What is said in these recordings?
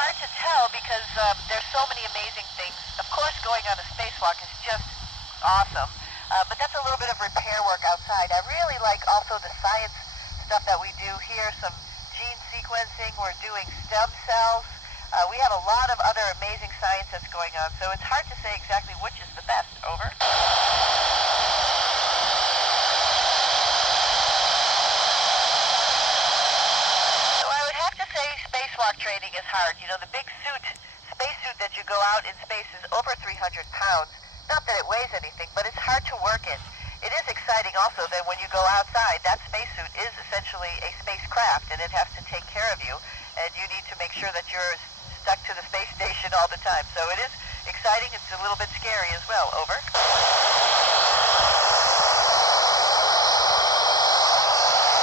hard to tell because there's so many amazing things. Of course, going on a spacewalk is just awesome, but that's a little bit of repair work outside. I really like also the science stuff that we do here, some gene sequencing, we're doing stem cells. We have a lot of other amazing science that's going on, so it's hard to say exactly which is the best. Over. So I would have to say spacewalk training is hard. You know, the big spacesuit that you go out in space is over 300 pounds. Not that it weighs anything, but it's hard to work in. It is exciting also that when you go outside, that spacesuit is essentially a spacecraft, and it has to take care of you, and you need to make sure that you're stuck to the space station all the time. So it is exciting. It's a little bit scary as well. Over.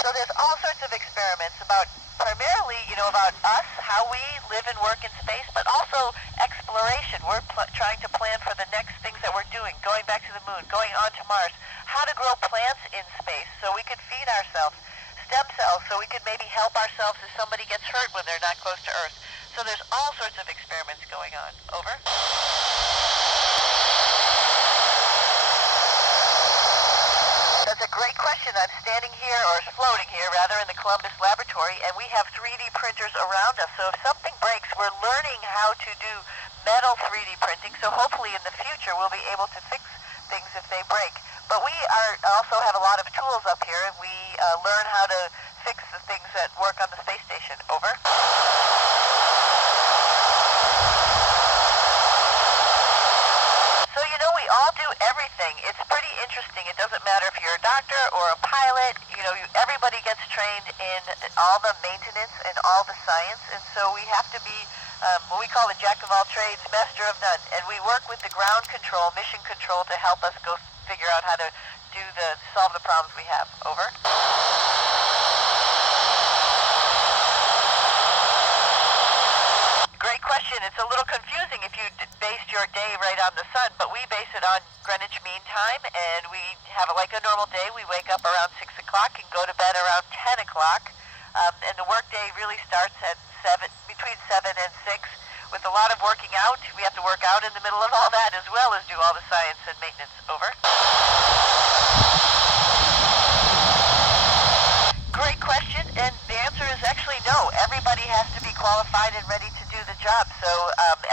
So there's all sorts of experiments about primarily, about us, how we live and work in space, but also exploration. We're trying to plan for the next things that we're doing, going back to the moon, going on to Mars, how to grow plants in space so we could feed ourselves, stem cells so we could maybe help ourselves if somebody gets hurt when they're not close to Earth. So there's all sorts of experiments going on. Over. That's a great question. I'm standing here, or floating here rather, in the Columbus laboratory, and we have 3D printers around us. So if something breaks, we're learning how to do metal 3D printing, so hopefully in the future we'll be able to fix things if they break. But we also have a lot of tools up here, and we learn how to fix the things that work on the space station. Over. So, we all do everything. It's pretty interesting. It doesn't matter if you're a doctor or a pilot. Everybody gets trained in all the maintenance and all the science, and so we have to be what we call a jack of all trades, master of none. And we work with the ground control, mission control, to help us go figure out how to solve the problems we have. Over. Great question. It's a little confusing if you based your day right on the sun, but we base it on Greenwich Mean Time, and we have like a normal day. We wake up around 6 o'clock and go to bed around 10 o'clock, and the work day really starts at between 7 and 6, with a lot of working out. We have to work out in the middle of all that, as well as do all the science and maintenance. Over. Great question, and the answer is actually no. Everybody has to be qualified and ready to do the job, so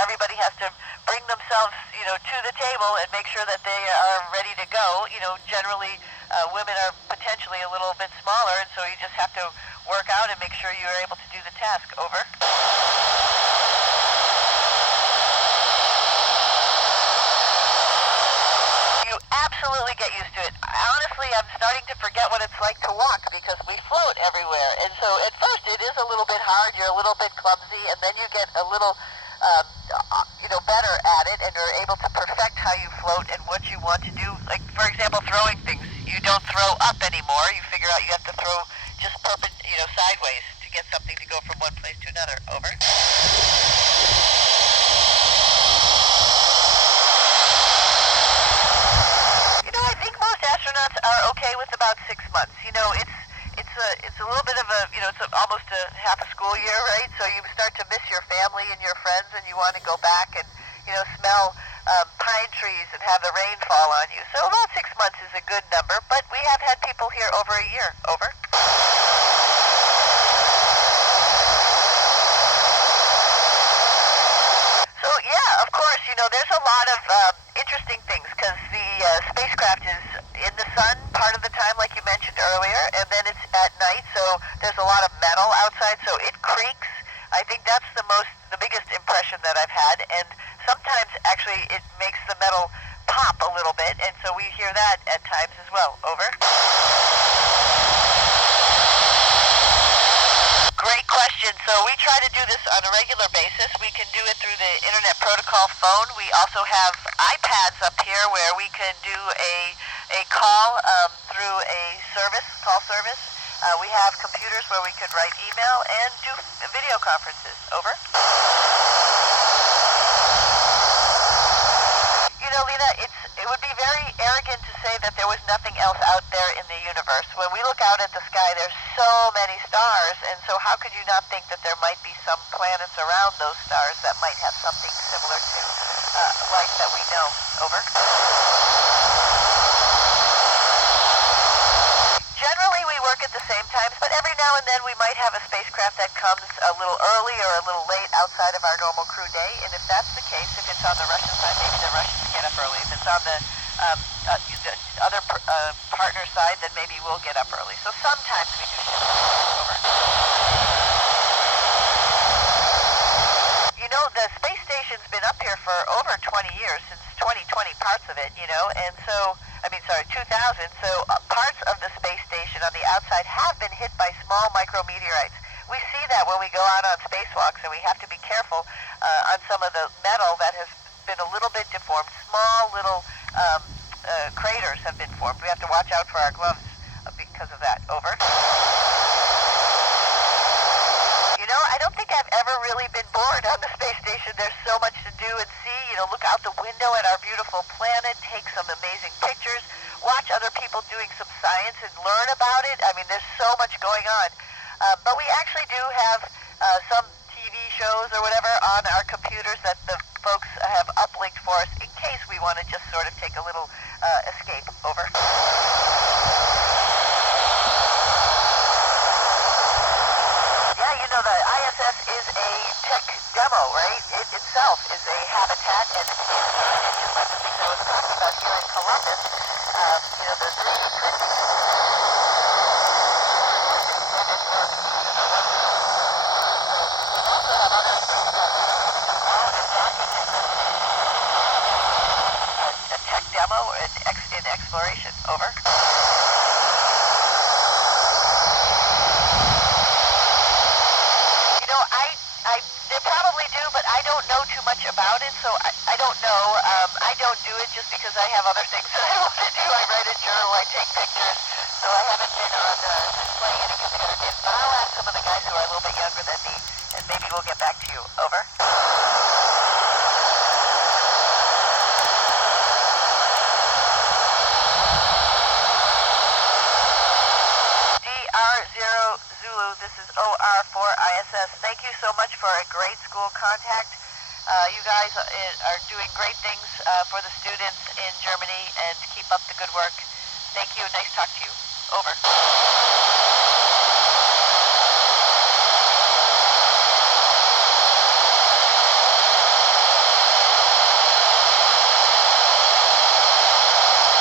everybody has to bring themselves, to the table and make sure that they are ready to go. Generally, women are potentially a little bit smaller, and so you just have to work out and make sure you're able to do the task. Over. You absolutely get used to it. Honestly, I'm starting to forget what it's like to walk because we float everywhere. And so at first it is a little bit hard, you're a little bit clumsy, and then you get a little, better at it and are able to perfect how you float and what you want to do. Like, for example, throwing things. You don't throw up anymore. You figure out you have to throw just sideways to get something to go from one place to another. Over. I think most astronauts are okay with about 6 months. It's a little bit of it's almost half a school year, right? So you start to miss your family and your friends, and you want to go back and, smell pine trees and have the rain fall on you. So about 6 months is a good number, but we have had people here over a year. Over. So, yeah, of course, there's a lot of interesting things because the spacecraft is in the sun part of the time, like you mentioned earlier, and then it's at night, so there's a lot of metal outside, so it creaks. I think that's the biggest impression that I've had, and sometimes actually it makes the metal pop a little bit, and so we hear that at times as well. Over. Great question. So we try to do this on a regular basis. We can do it through the Internet Protocol phone. We also have iPads up here where we can do a call through a call service. We have computers where we could write email and do video conferences. Over. Lena, it would be very arrogant to say that there was nothing else out there in the universe. universe. When we look out at the sky, there's so many stars, and so how could you not think that there might be some planets around those stars that might have something similar to life that we know? Over. Generally, we work at the same times, but every now and then we might have a spacecraft that comes a little early or a little late outside of our normal crew day, and if that's the case, if it's on the Russian side, maybe the Russians get up early. If it's on the other partner side, then maybe we'll get up early. So sometimes we do shift. Over. You know, the space station's been up here for over 20 years, since 2020, parts of it, you know, and so, 2000, so parts of the space station on the outside have been hit by small micrometeorites. We see that when we go out on spacewalks, and we have to be careful on some of the metal that has been a little bit deformed. Small little craters have been formed. We have to watch out for our gloves because of that. Over. You know, I don't think I've ever really been bored on the space station. There's so much to do and see. You know, look out the window at our beautiful planet, take some amazing pictures, watch other people doing some science and learn about it. I mean, there's so much going on. But we actually do have some TV shows or whatever on our computers that the folks have uplinked for us in case we want to just sort of take a little escape. Over. Yeah, you know, the ISS is a tech demo, right? It itself is a habitat, and it's just like the things I was talking about here in Columbus. You know, the 3D printing. A tech demo in exploration. Over. You know, they probably do, but I don't know too much about it, so I don't know. I don't do it just because I have other things that I want to do. I write a journal, I take pictures, so I haven't been on displaying any computer games. But I'll ask some of the guys who are a little bit younger than me, and maybe we'll get back to you. Over. DR0Z, this is OR4ISS. Thank you so much for a great school contact. You guys are doing great things for the students in Germany, and keep up the good work. Thank you. Nice to talk to you. Over.